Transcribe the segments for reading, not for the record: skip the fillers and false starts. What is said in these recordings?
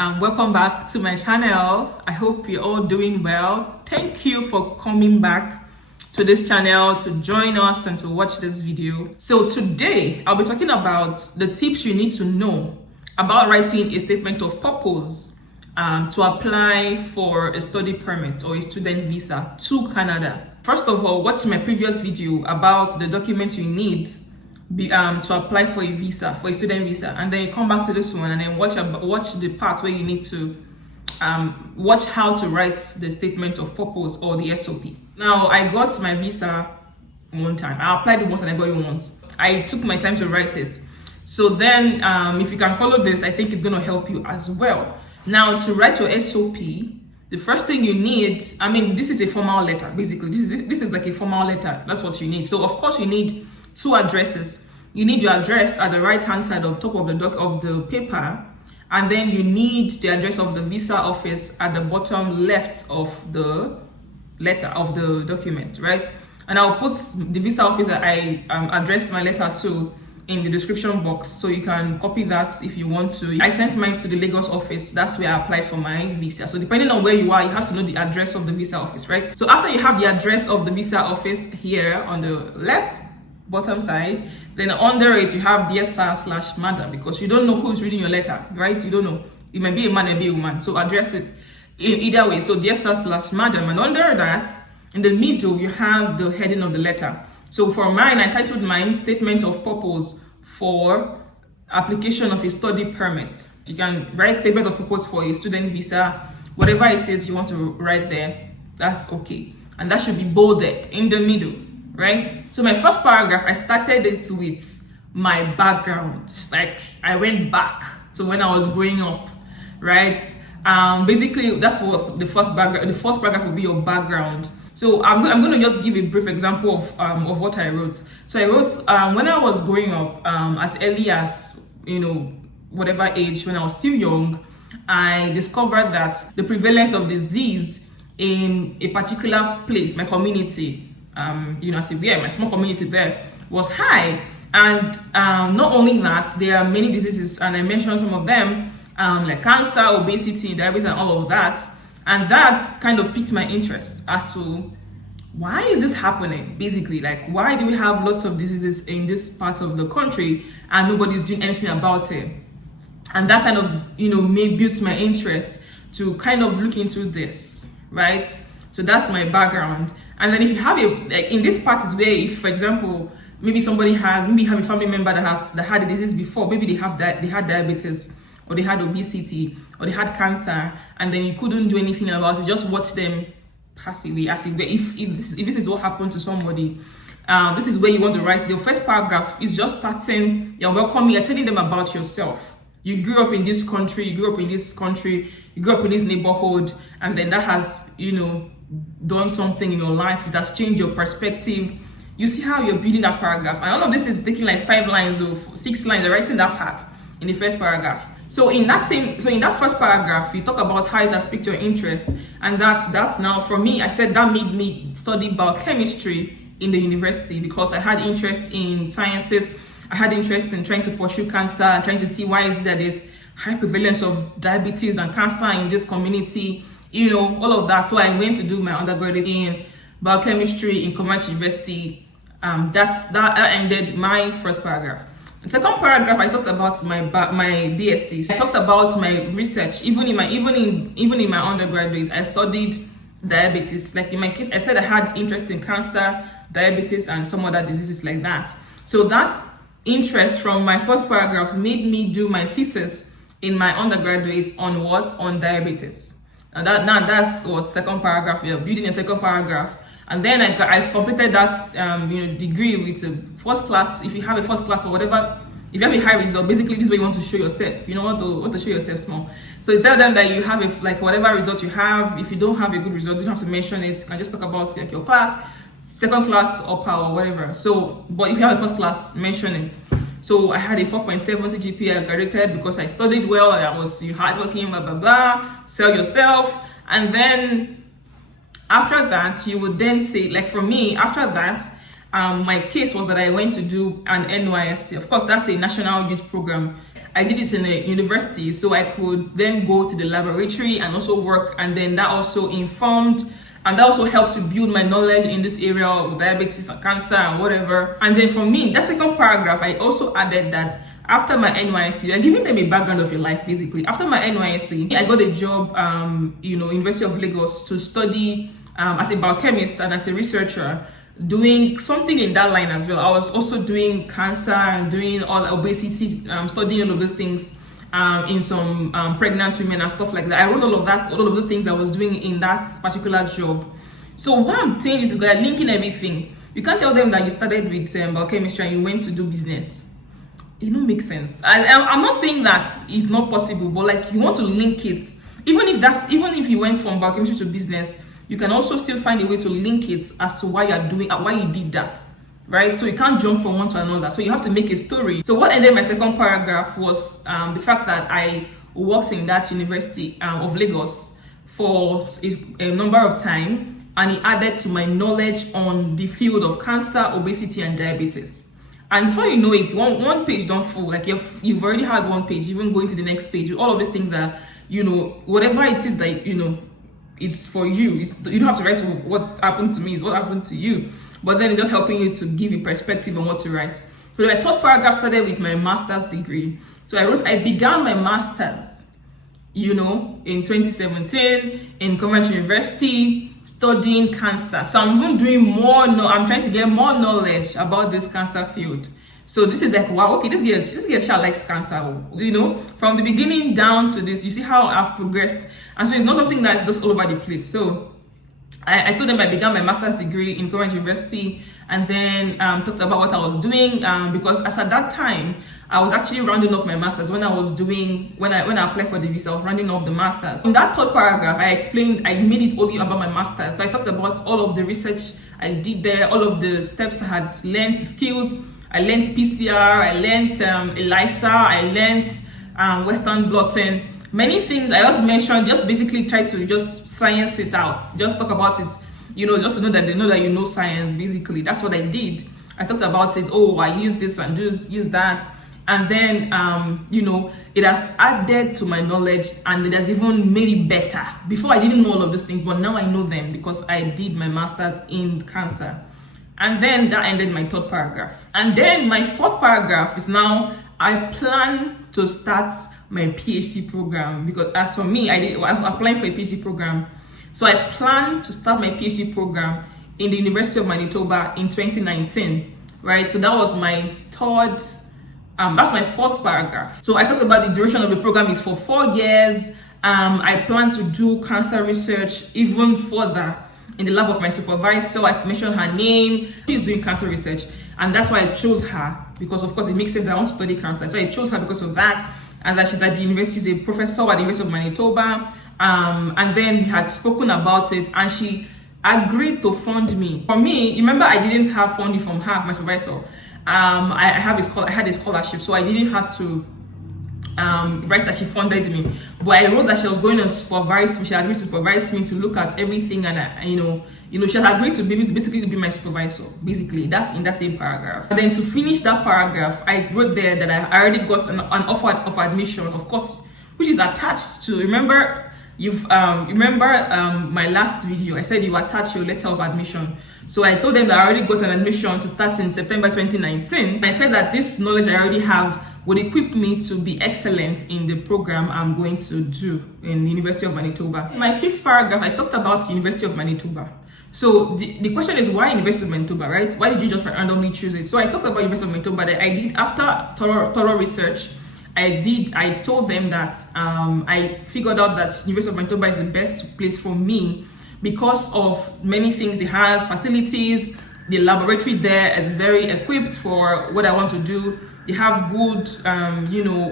and welcome back to my channel. I hope you're all doing well. Thank you for coming back to this channel to join us and to watch this video. So today I'll be talking about the tips you need to know about writing a statement of purpose to apply for a study permit or a student visa to Canada. First of all, watch my previous video about the documents you need to apply for a visa, for a student visa, and then you come back to this one and then watch the part where you need to watch how to write the statement of purpose or the SOP. Now, I got my visa one time. I applied it once and I got it once. I took my time to write it. So then, if you can follow this, I think it's going to help you as well. Now, to write your SOP, the first thing you need, this is a formal letter, basically. This is like a formal letter. That's what you need. So, of course, you need two addresses. You need your address at the right hand side of top of the paper, and then you need the address of the visa office at the bottom left of the letter of the document, right? And I'll put the visa office that I addressed my letter to in the description box, so you can copy that if you want to. I sent mine to the Lagos office. That's where I applied for my visa. So depending on where you are, you have to know the address of the visa office, right? So after you have the address of the visa office here on the left bottom side, then under it you have dear sir/madam, because you don't know who's reading your letter, right? You don't know. It might be a man, it might be a woman. So address it in either way. So dear sir/madam, and under that, in the middle, you have the heading of the letter. So for mine, I titled mine Statement of Purpose for Application of a Study Permit. You can write Statement of Purpose for a student visa, whatever it is you want to write there, that's okay. And that should be bolded in the middle, right? So my first paragraph, I started it with my background. Like, I went back to when I was growing up, right? Basically, that's what the first paragraph. The first paragraph will be your background. So I'm going to just give a brief example of what I wrote. So I wrote when I was growing up, as early as, whatever age, when I was still young, I discovered that the prevalence of disease in a particular place, my community, as if my small community there, was high. And not only that, there are many diseases, and I mentioned some of them, like cancer, obesity, diabetes, and all of that. And that kind of piqued my interest as to why is this happening? Basically, like, why do we have lots of diseases in this part of the country and nobody's doing anything about it? And that kind of, built my interest to kind of look into this, right? So that's my background. And then if you have in this part is where, if, for example, maybe you have a family member that had a disease before, maybe they had diabetes, or they had obesity, or they had cancer, and then you couldn't do anything about it, just watch them pass away. If this is what happened to somebody, this is where you want to write. Your first paragraph is just starting, you're welcoming, you're telling them about yourself. You grew up in this country, you grew up in this neighborhood, and then that has, done something in your life. It has changed your perspective. You see how you're building that paragraph. And all of this is taking like 5 lines or 6 lines, you're writing that part in the first paragraph. So in that first paragraph, you talk about how it has piqued your interest, and that's now, for me, I said that made me study biochemistry in the university, because I had interest in sciences. I had interest in trying to pursue cancer and trying to see why is it that there's high prevalence of diabetes and cancer in this community, all of that. So I went to do my undergraduate in biochemistry in Commerce University. That ended my first paragraph. The second paragraph, I talked about my BSc. I talked about my research. Even in my undergraduate, I studied diabetes. Like in my case, I said I had interest in cancer, diabetes, and some other diseases like that. So that interest from my first paragraph made me do my thesis in my undergraduate on what? On diabetes. Now that's what second paragraph. You're building a second paragraph. And then I've completed that degree with a first class. If you have a first class or whatever, if you have a high result, basically this is where you want to show yourself. You want to show yourself small. So you tell them that you have whatever result you have. If you don't have a good result, you don't have to mention it. You can just talk about your class, second class, upper, or whatever. So, but if you have a first class, mention it. So I had a 4.7 CGPA. I graduated because I studied well. I was hardworking, blah blah blah. Sell yourself, and then after that, you would then say, like for me, after that, My case was that I went to do an NYSC. Of course, that's a national youth program. I did it in a university, so I could then go to the laboratory and also work, and then that also informed and that also helped to build my knowledge in this area of diabetes and cancer and whatever. And then for me, that second paragraph, I also added that after my NYSC, you're giving them a background of your life basically. After my NYSC, I got a job, University of Lagos, to study as a biochemist and as a researcher, doing something in that line as well. I was also doing cancer and doing all obesity, studying all of those things in some pregnant women and stuff like that. I wrote all of those things I was doing in that particular job. So what I'm saying is that linking everything. You can't tell them that you started with biochemistry and you went to do business. It don't make sense. I'm not saying that it's not possible, but like you want to link it. Even if you went from biochemistry to business, you can also still find a way to link it as to why you did that, right? So you can't jump from one to another. So you have to make a story. So what ended my second paragraph was the fact that I worked in that University of Lagos for a number of time, and it added to my knowledge on the field of cancer, obesity, and diabetes. And before you know it, one page don't full. Like you've already had one page, even going to the next page. All of these things are, whatever it is that it's for you. You don't have to write what happened to me, it's what happened to you. But then it's just helping you to give you perspective on what to write. So my third paragraph started with my master's degree. So I began my master's, in 2017 in Coventry University, studying cancer. So I'm even doing more. I'm trying to get more knowledge about this cancer field. So this is like, wow, okay, this girl child likes cancer, from the beginning down to this. You see how I've progressed. And so it's not something that's just all over the place. So I told them I began my master's degree in Coventry University, and then talked about what I was doing, because as at that time, I was actually rounding up my master's when I applied for the visa. I was rounding up the master's. In that third paragraph, I made it only about my master's. So I talked about all of the research I did there, all of the steps I had learned, skills. I learned PCR, I learned ELISA, I learned Western blotting. Many things I just mentioned, just basically try to just science it out, just talk about it, just to know that they know that you know science. Basically, that's what I did. I talked about it. Oh, I use this and use that, and then it has added to my knowledge, and it has even made it better. Before I didn't know all of these things, but now I know them because I did my master's in cancer. And then that ended my third paragraph. And then my fourth paragraph is now I plan to start my PhD program, because as for me, I was applying for a PhD program. So I plan to start my PhD program in the University of Manitoba in 2019, right? So that was my that's my fourth paragraph. So I talked about the duration of the program is for 4 years. I plan to do cancer research even further in the lab of my supervisor. So I mentioned her name. She's doing cancer research, and that's why I chose her, because of course it makes sense that I want to study cancer. So I chose her because of that, and that she's at the university, she's a professor at the University of Manitoba. And then we had spoken about it, and she agreed to fund me. For me, remember, I didn't have funding from her, my supervisor. I had a scholarship, so I didn't have to write that she funded me, but I wrote that she was going to supervise me. She agreed to supervise me to look at everything, and she had agreed to basically be my supervisor. Basically, that's in that same paragraph. And then to finish that paragraph, I wrote there that I already got an offer of admission, of course, which is attached to. Remember my last video, I said you attach your letter of admission. So I told them that I already got an admission to start in September 2019. I said that this knowledge I already have would equip me to be excellent in the program I'm going to do in the University of Manitoba. In my fifth paragraph, I talked about University of Manitoba. So the question is, why University of Manitoba, right? Why did you just randomly choose it? So I talked about University of Manitoba that I did after thorough research. I told them that I figured out that University of Manitoba is the best place for me because of many things. It has facilities, the laboratory there is very equipped for what I want to do. They have good,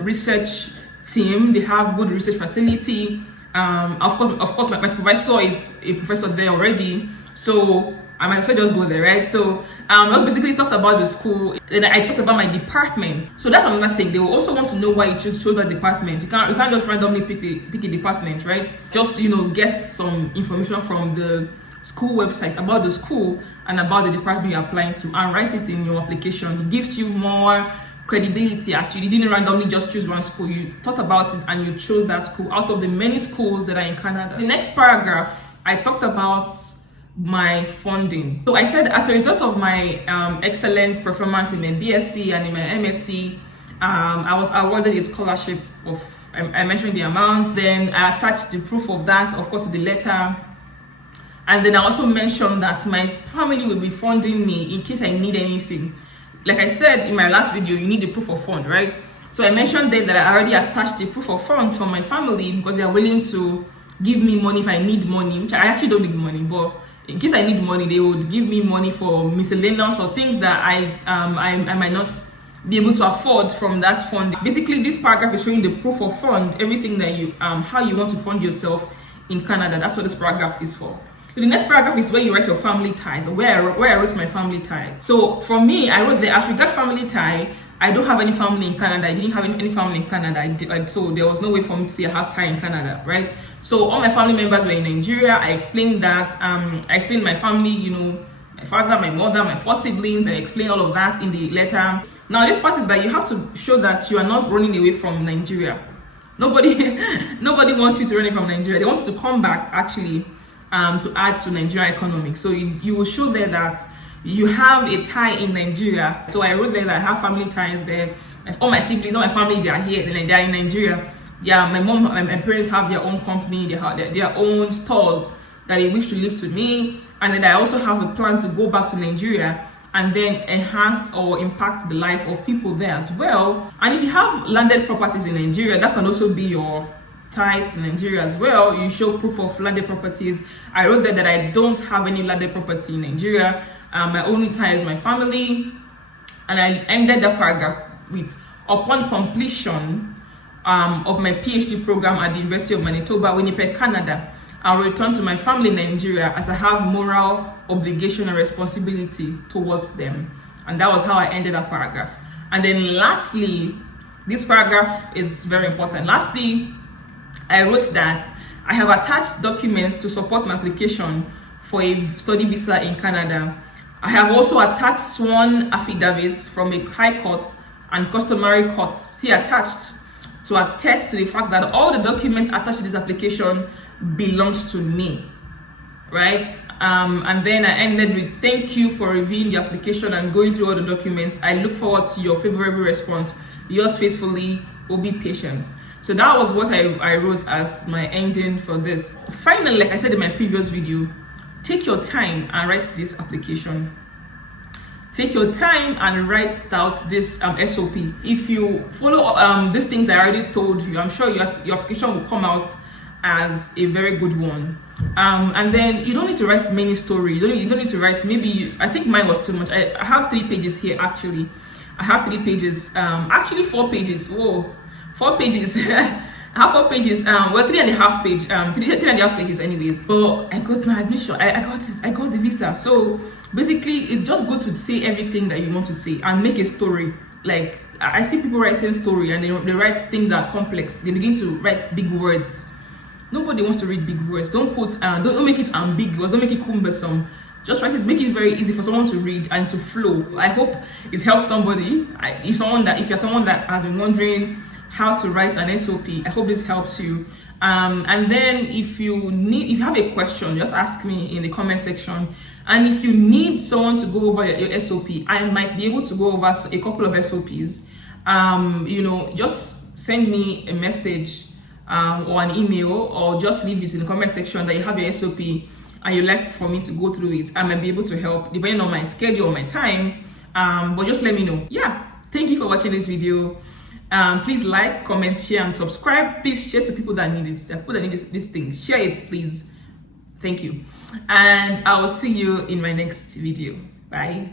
research team. They have good research facility. Of course, my supervisor is a professor there already, so I might as well just go there, right? So I basically talked about the school. Then I talked about my department. So that's another thing. They will also want to know why you chose that department. You can't just randomly pick a department, right? Just get some information from the school website, about the school and about the department you're applying to, and write it in your application. It gives you more credibility, as you didn't randomly just choose one school. You thought about it and you chose that school out of the many schools that are in Canada. The next paragraph, I talked about my funding. So I said, as a result of my excellent performance in my BSc and in my MSc, I was awarded a scholarship of, I mentioned the amount. Then I attached the proof of that, of course, to the letter. And then I also mentioned that my family will be funding me in case I need anything. Like I said in my last video, you need the proof of fund, right? So I mentioned then that I already attached the proof of fund from my family because they are willing to give me money if I need money, which I actually don't need money, but in case I need money, they would give me money for miscellaneous or things that I might not be able to afford from that fund. Basically, this paragraph is showing the proof of fund, everything that you how you want to fund yourself in Canada. That's what this paragraph is for. So the next paragraph is where you write your family ties, or where I wrote my family tie. So for me, I wrote that as regards family tie, I don't have any family in Canada. I didn't have any family in Canada. So there was no way for me to say I have tie in Canada, right? So all my family members were in Nigeria. I explained that. I explained my family, you know, my father, my mother, my 4 siblings. I explained all of that in the letter. Now this part is that you have to show that you are not running away from Nigeria. Nobody wants you to run away from Nigeria. They want you to come back, actually, to add to Nigerian economic. So you will show there that you have a tie in Nigeria. So I wrote there that I have family ties there. All my siblings, all my family, they are here. They are in Nigeria. Yeah, my mom and my parents have their own company. They have their own stores that they wish to live to me. And then I also have a plan to go back to Nigeria and then enhance or impact the life of people there as well. And if you have landed properties in Nigeria, that can also be your ties to Nigeria as well. You show proof of landed properties. I wrote there that I don't have any landed property in Nigeria. My only tie is my family. And I ended the paragraph with, upon completion of my PhD program at the University of Manitoba, Winnipeg, Canada, I'll return to my family in Nigeria as I have moral obligation and responsibility towards them. And that was how I ended that paragraph. And then lastly, this paragraph is very important. Lastly, I wrote that I have attached documents to support my application for a study visa in Canada. I have also attached sworn affidavits from a high court and customary courts, attached, to attest to the fact that all the documents attached to this application belongs to me, right? And then I ended with, thank you for reviewing the application and going through all the documents. I look forward to your favorable response. Yours faithfully, Obi Patience. So that was what I wrote as my ending for this. Finally, like I said in my previous video, take your time and write this application. Take your time and write out this SOP. If you follow these things I already told you, I'm sure your application will come out as a very good one. And then you don't need to write many stories. You don't need to write, I think mine was too much. I have 3 pages here actually. I have 3 pages, actually 4 pages. Whoa, 4 pages. I have 4 pages, well, 3.5 pages, 3.5 pages anyways. But I got my admission, I got the visa. So basically it's just good to say everything that you want to say and make a story. Like I see people writing story and they write things that are complex. They begin to write big words. Nobody wants to read big words. Don't make it ambiguous, don't make it cumbersome. Just write it, make it very easy for someone to read and to flow. I hope it helps somebody. If you're someone that has been wondering how to write an SOP, I hope this helps you. And then if you have a question, just ask me in the comment section. And if you need someone to go over your SOP, I might be able to go over a couple of SOPs. Just send me a message or an email, or just leave it in the comment section that you have your SOP and you'd like for me to go through it. I might be able to help depending on my schedule or my time. But just let me know. Yeah, thank you for watching this video. Please like, comment, share, and subscribe. Please share to people that need it, people that need this thing. Share it, please. Thank you. And I will see you in my next video. Bye.